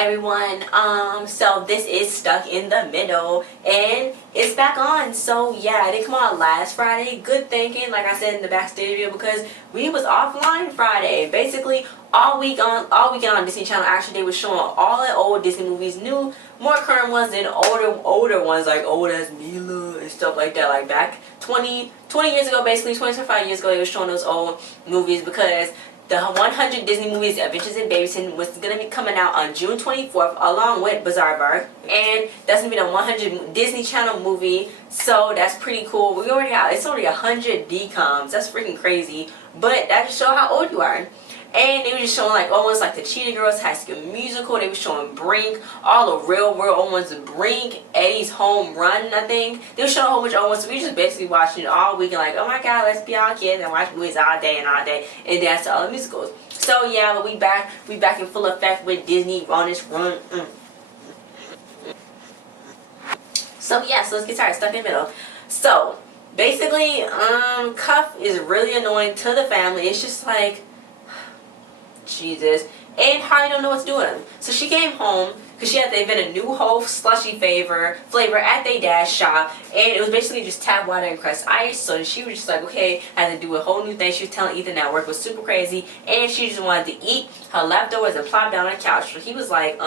everyone. So this is Stuck in the Middle and it's back on. So yeah, it didn't come out last Friday. Good thinking, like I said in the backstage video, because we was offline Friday. Basically all weekend on Disney Channel. Actually, they were showing all the old Disney movies, new, more current ones than older ones, like old as Mila and stuff like that. Like back 20 years ago, basically 25 years ago, they were showing those old movies because the 100 Disney movies Adventures in Babysitting was going to be coming out on June 24th along with Bizarre, and that's going to be the 100 Disney Channel movie, so that's pretty cool. We already have, it's already 100 DComs. That's freaking crazy, but that just shows how old you are. And they were just showing like almost like the Cheetah Girls, High School Musical. They were showing Brink, all the real world ones. Brink, Eddie's Home Run, I think. They were showing a whole bunch of ones. So we just basically watching it all week and like, oh my god, let's be all kids and watch movies all day and dance to all the musicals. So yeah, but we back in full effect with Disney on this run. So yeah, so let's get started. Stuck in the Middle. So basically, Cuff is really annoying to the family. It's just like, Jesus. And Harley don't know what to do with him. So she came home because she had to invent a new whole slushy flavor at their dad's shop, and it was basically just tap water and crushed ice. So she was just like, okay, had to do a whole new thing. She was telling Ethan that work was super crazy, and she just wanted to eat her leftovers and plop down on the couch. So he was like,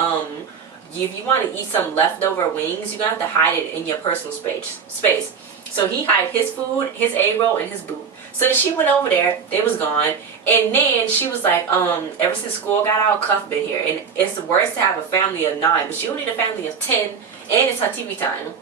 if you want to eat some leftover wings, you're gonna have to hide it in your personal space. So he hid his food, his egg roll, and his boot. So then she went over there, they was gone, and then she was like, ever since school got out, Cuff been here. And it's worse to have a family of 9, but she don't need a family of 10, and it's her TV time.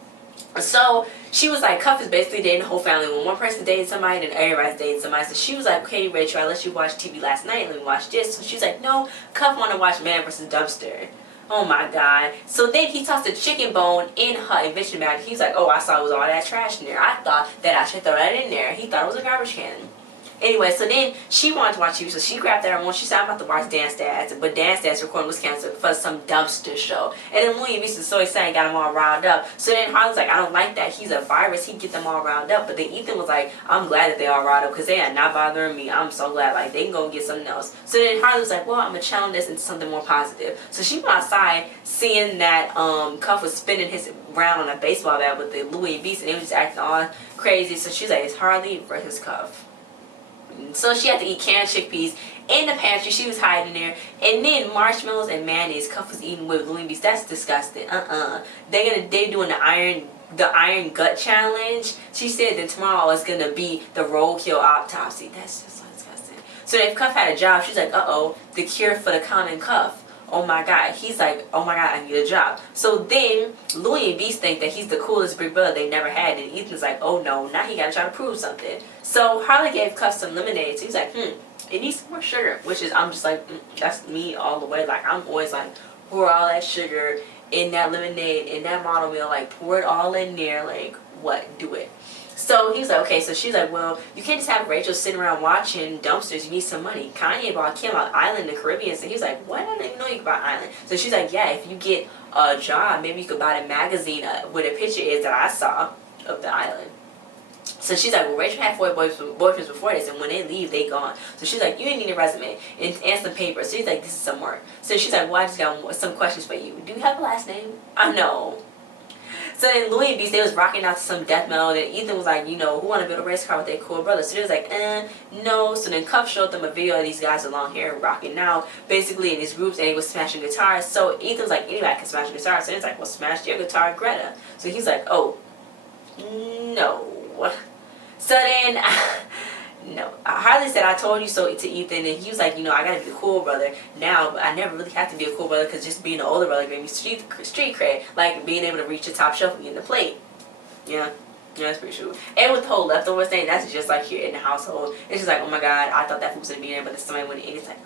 So she was like, Cuff is basically dating the whole family. When one person dating somebody, then everybody's dating somebody. So she was like, okay, Rachel, I let you watch TV last night, let me watch this. So she's like, no, Cuff want to watch Man vs. Dumpster. Oh my god. So then he tossed a chicken bone in her invention bag. He's like, oh, I saw it was all that trash in there. I thought that I should throw that in there. He thought it was a garbage can. Anyway, so then she wanted to watch TV, so she grabbed that remote. She said, I'm about to watch Dance Dads, but Dance Dads recording was canceled for some dumpster show. And then William Beast is so excited, got them all riled up. So then Harley's like, I don't like that. He's a virus. He get them all riled up. But then Ethan was like, I'm glad that they all riled up because they are not bothering me. I'm so glad. Like, they can go and get something else. So then Harley was like, well, I'm going to channel this into something more positive. So she went outside, seeing that Cuff was spinning his round on a baseball bat with the Louis Beast, and they was just acting all crazy. So she's like, it's Harley versus Cuff. So she had to eat canned chickpeas in the pantry. She was hiding there. And then marshmallows and mayonnaise. Cuff was eating with Louis Beast. That's disgusting. They're doing the iron gut challenge. She said that tomorrow is gonna be the roadkill autopsy. That's just so disgusting. So if Cuff had a job, she's like, uh-oh, the cure for the common Cuff. Oh my god. He's like, oh my god, I need a job. So then Louis and Beast think that he's the coolest big brother they never had, and Ethan's like, oh no, now he gotta try to prove something. So Harley gave Cuff some lemonade. So he's like, it needs some more sugar, which is, I'm just like, that's me all the way. Like, I'm always like, pour all that sugar in that lemonade, in that model meal, like pour it all in there, like what, do it. So he's like, okay. So she's like, well, you can't just have Rachel sitting around watching dumpsters. You need some money. Kanye bought Kim out Island in the Caribbean. So he's like, what? I didn't even know you could buy Island. So she's like, yeah, if you get a job, maybe you could buy the magazine where the picture is that I saw of the island. So she's like, well, Rachel had 4 boyfriends before this, and when they leave, they gone. So she's like, you didn't need a resume and some paper. So he's like, this is some work. So she's like, well, I just got some questions for you. Do you have a last name? I know. So then Louis and Beast, they was rocking out to some death metal, and Ethan was like, you know, who want to build a race car with their cool brother? So they was like, no. So then Cuff showed them a video of these guys with long hair rocking out, basically in these groups, and they was smashing guitars. So Ethan was like, anybody can smash a guitar. So he's like, well, smash your guitar, Greta. So he's like, oh, no. So then, no. Harley said, I told you so to Ethan, and he was like, you know, I gotta be the cool brother. Now, I never really have to be a cool brother because just being the older brother gave me street cred, like being able to reach the top shelf and get the plate. Yeah, that's pretty true. And with the whole leftovers thing, that's just like here in the household. It's just like, oh my god, I thought that food was gonna be there, but then somebody went in, it's like,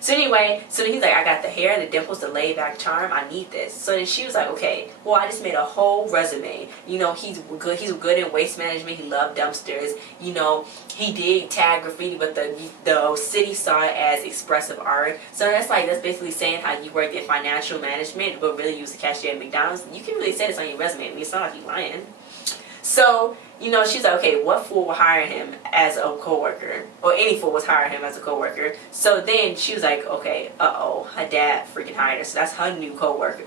so anyway, so then he's like, I got the hair, the dimples, the laid back charm, I need this. So then she was like, okay, well, I just made a whole resume. You know, he's good in waste management, he loved dumpsters. You know, he did tag graffiti, but the city saw it as expressive art. So that's basically saying how you worked in financial management, but really you was a cashier at McDonald's. You can really say this on your resume. I mean, it's not like you're lying. So you know, she's like, okay, what fool will hire him as a co-worker? Or any fool was hiring him as a co-worker. So then she was like, okay, uh-oh, her dad freaking hired her. So that's her new co-worker.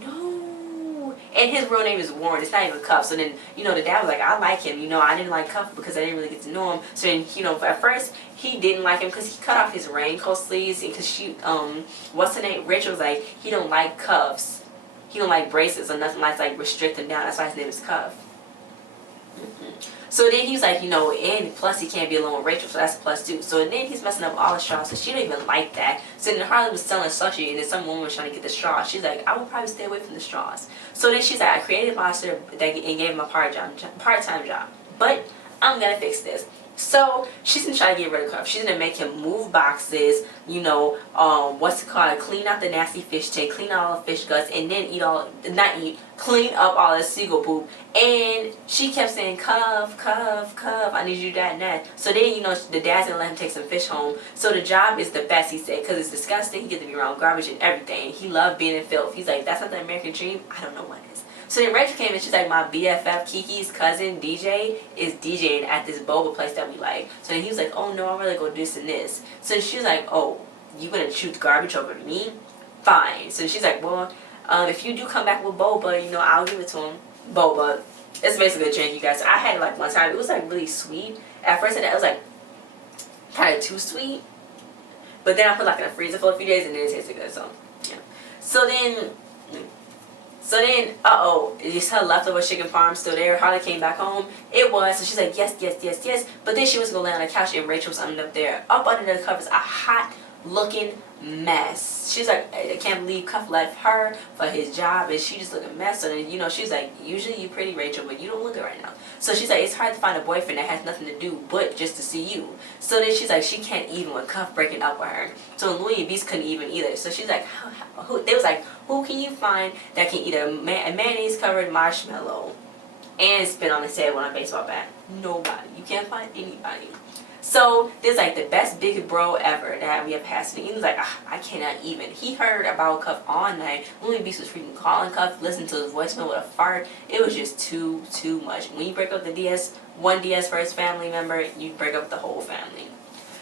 No. And his real name is Warren. It's not even Cuff. So then, you know, the dad was like, I like him. You know, I didn't like Cuff because I didn't really get to know him. So then, you know, at first, he didn't like him because he cut off his raincoat sleeves. And because she, what's her name? Rachel was like, he don't like cuffs. He don't like bracelets or nothing like restrict him down. That's why his name is Cuff. So then he's like, you know, and plus he can't be alone with Rachel, so that's a plus too. So then he's messing up all the straws, so she don't even like that. So then Harley was selling slushy, and then some woman was trying to get the straws. She's like, I would probably stay away from the straws. So then she's like, I created a monster and gave him a part-time job. But I'm gonna fix this. So she's gonna try to get rid of Cuff. She's gonna make him move boxes, you know, what's it called? Clean out the nasty fish tank, clean out all the fish guts, and then clean up all the seagull poop. And she kept saying, Cuff, Cuff, Cuff, I need you to do that and that. So then, you know, the dad's gonna let him take some fish home. So the job is the best, he said, because it's disgusting. He gets to be around garbage and everything. He loved being in filth. He's like, that's not the American dream. I don't know what it is. So then Rachel came in, she's like, my BFF Kiki's cousin DJ is DJing at this boba place that we like. So then he was like, oh no, I'm really gonna go this and this. So she was like, oh, you gonna choose garbage over me? Fine. So she's like, well, if you do come back with boba, you know, I'll give it to him. Boba. It's basically a drink, you guys. So I had it like one time. It was like really sweet. At first it was like kind of too sweet. But then I put like in a freezer for a few days and then it tasted good. So yeah. So then, uh-oh, is her leftover chicken parm still there? Harley came back home. It was. So she's like, yes, yes, yes, yes. But then she was going to lay on the couch and Rachel was up there. Up under the covers, a hot-looking mess. She's like, I can't believe Cuff left her for his job and she just looked a mess. So then, you know, she's like, usually you pretty, Rachel, but you don't look it right now. So she's like, it's hard to find a boyfriend that has nothing to do but just to see you. So then she's like, she can't even with Cuff breaking up with her. So Louie and Beast couldn't even either. So she's like, they was like, who can you find that can eat a mayonnaise covered marshmallow and spit on his head with a baseball bat? Nobody. You can't find anybody. So there's like the best big bro ever that we have passed. He was like, I cannot even. He heard about Cuff all night. Louie Beast was freaking calling Cuff, listening to his voicemail with a fart. It was just too much. When you break up the one DS for his family member, you break up the whole family.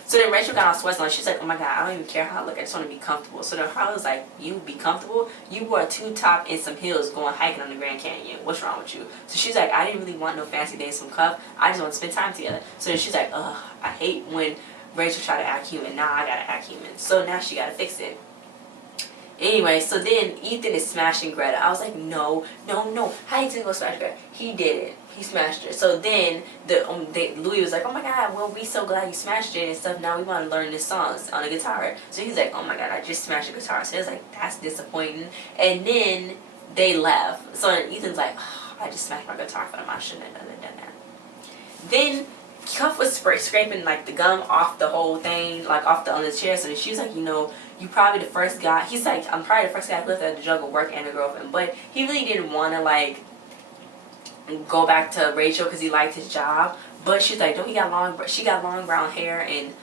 So then Rachel got all sweats on. She's like, oh my God, I don't even care how I look. I just want to be comfortable. So then Harley was like, you be comfortable? You wore a two-top and some heels going hiking on the Grand Canyon. What's wrong with you? So she's like, I didn't really want no fancy days from Cuff. I just want to spend time together. So then she's like, ugh, I hate when Rachel try to act human. Now I got to act human. So now she got to fix it. Anyway, so then Ethan is smashing Greta. I was like, no. How you didn't go smash Greta? He did it. He smashed her. So then Louis was like, oh my God, well, we so glad you smashed it and stuff. Now we want to learn the songs on the guitar. So he's like, oh my God, I just smashed the guitar. So he was like, that's disappointing. And then they left. So Ethan's like, oh, I just smashed my guitar for them. I shouldn't have done that. Then Cuff was scraping like the gum off the whole thing, like off the on the chair. So she was like, you know, you probably the first guy. He's like, I'm probably the first guy who left at the juggle work and a girlfriend. But he really didn't want to like go back to Rachel because he liked his job. But she's like, no, she got long brown hair. And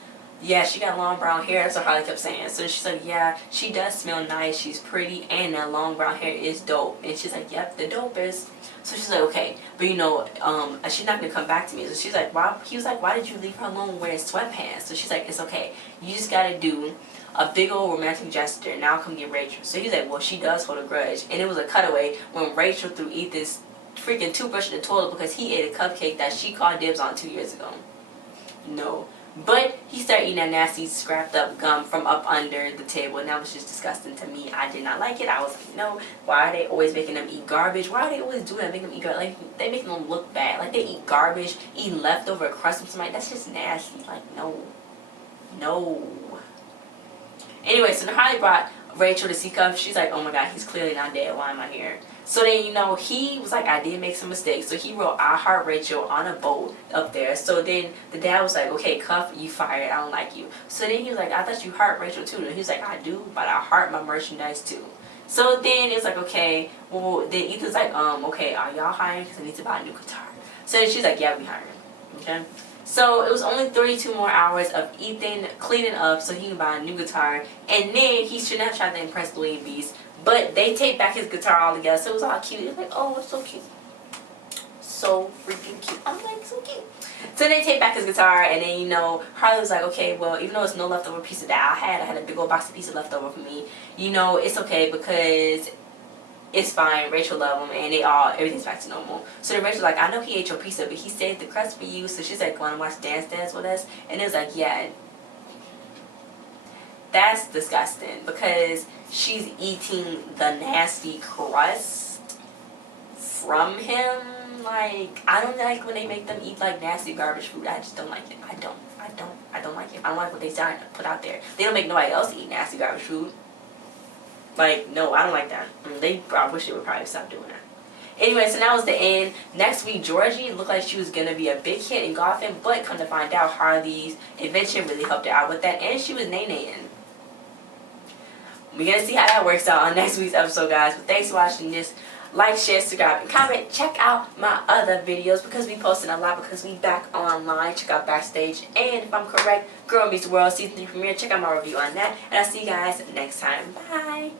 yeah, she got long brown hair. That's what Harley kept saying. So she's like, yeah, she does smell nice. She's pretty. And that long brown hair is dope. And she's like, yep, the dopest. So she's like, okay, but you know, she's not gonna come back to me. So she's like, why? He was like, why did you leave her alone wearing sweatpants? So she's like, it's okay. You just gotta do a big old romantic gesture. Now come get Rachel. So he's like, well, she does hold a grudge. And it was a cutaway when Rachel threw Ethan's freaking toothbrush in the toilet because he ate a cupcake that she called dibs on 2 years ago. No. But he started eating that nasty scrapped up gum from up under the table, and that was just disgusting to me. I did not like it. I was like, no, why are they always making them eat garbage? Why are they always doing that, making them eat garbage? Like, they make them look bad. Like, they eat garbage, eat leftover crust from somebody. That's just nasty. Like, no. Anyway, so Harley brought Rachel to see Cuff. She's like, oh my God, he's clearly not dead. Why am I here? So then, you know, he was like, I did make some mistakes. So he wrote, I heart Rachel on a boat up there. So then the dad was like, okay, Cuff, you fired. I don't like you. So then he was like, I thought you heart Rachel too. And he was like, I do, but I heart my merchandise too. So then it's like, okay, well, then Ethan's like, okay, are y'all hiring? Because I need to buy a new guitar. So then she's like, yeah, we hiring. Okay. So it was only 32 more hours of Ethan cleaning up so he can buy a new guitar. And then he shouldn't have tried to impress Louie and Beast. But they taped back his guitar all together. So it was all cute. It was like, oh, it's so cute. so freaking cute. I'm like, so cute. So they take back his guitar, and then, you know, Harley was like, okay, well, even though it's no leftover pizza that I had a big old box of pizza left over for me. You know, it's okay because it's fine. Rachel love him, and everything's back to normal. So then Rachel's like, I know he ate your pizza, but he saved the crust for you. So she's like, want to watch Dance Dance with us? And it was like, yeah. That's disgusting because she's eating the nasty crust from him. Like, I don't like when they make them eat like nasty garbage food. I just don't like it. I don't like it. I don't like what they trying to put out there. They don't make nobody else eat nasty garbage food. Like, no, I don't like that. I wish they would probably stop doing that. Anyway, so that was the end. Next week, Georgie looked like she was going to be a big hit in golfing, but come to find out, Harley's invention really helped her out with that, and she was nay-naying. We're going to see how that works out on next week's episode, guys. But thanks for watching this. Like, share, subscribe, and comment. Check out my other videos because we posting a lot because we back online. Check out Backstage. And if I'm correct, Girl Meets World Season 3 premiere. Check out my review on that. And I'll see you guys next time. Bye.